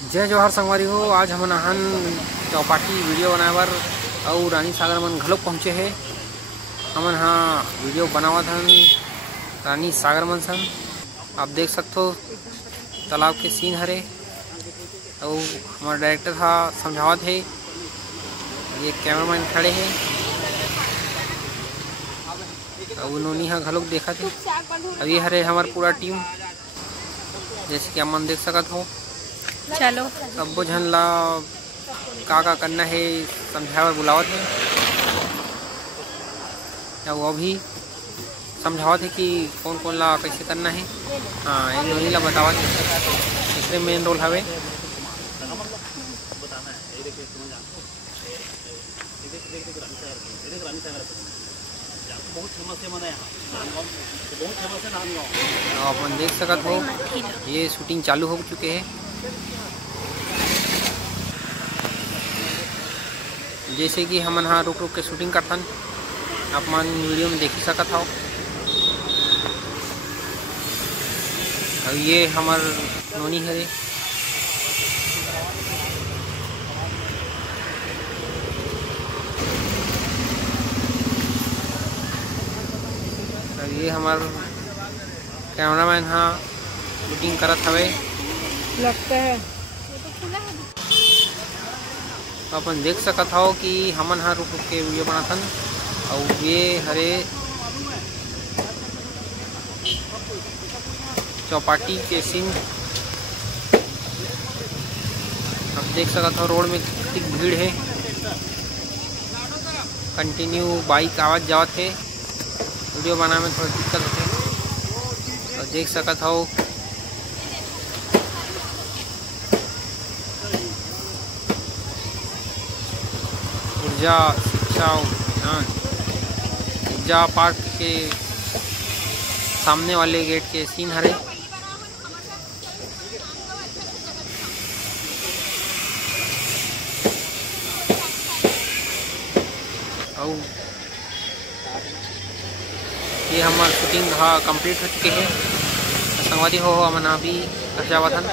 जय जोहार संगवारी हो। आज हमन आहन चौपाटी वीडियो बनाए बर और रानी सागर मन घलोक पहुँचे हे। हमन हाँ वीडियो बनावत हन रानी सागर मन संग। आप देख सकते हो तालाब के सीन हरे और हमारा डायरेक्टर हा समझावत है। ये कैमरामैन खड़े हैं और नोनी हा घलोक देखा थे। अब ये हरे हमार पूरा टीम, जैसे कि हमन देख सकत हो। चलो सब्बो झन ला का करना है समझाए बर बुलावत है और वो भी समझावत है कि कौन कौन ला कैसे करना है। हाँ, एक नोनी ला बतावत है, इसमें मेन रोल हवे। अपन देख सकत हो ये शूटिंग चालू हो चुके हैं। जैसे कि हमन हाँ रुक रुक के शूटिंग करथन, आप मन वीडियो में देख ही सकत हो। और ये हमार नोनी है। और ये हमार कैमरामैन हाँ शूटिंग करत हवे लगता है। अपन देख सकत हो कि हमन हाँ रुक रुक के वीडियो बनाथन और ये हरे चौपाटी के सीन। अब देख सकत हो रोड में कितनी भीड़ है, कंटिन्यू बाइक आवाज जावत है। वीडियो बनाने में थोड़ा दिक्कत होते है। और देख सकत हो ऊर्जा शिक्षा ध्यान ऊर्जा पार्क के सामने वाले गेट के सीन हरे। और ये हमार शूटिंग कंप्लीट हो चुके हैं। संगवारी हो हमन अभी घर जावत हन।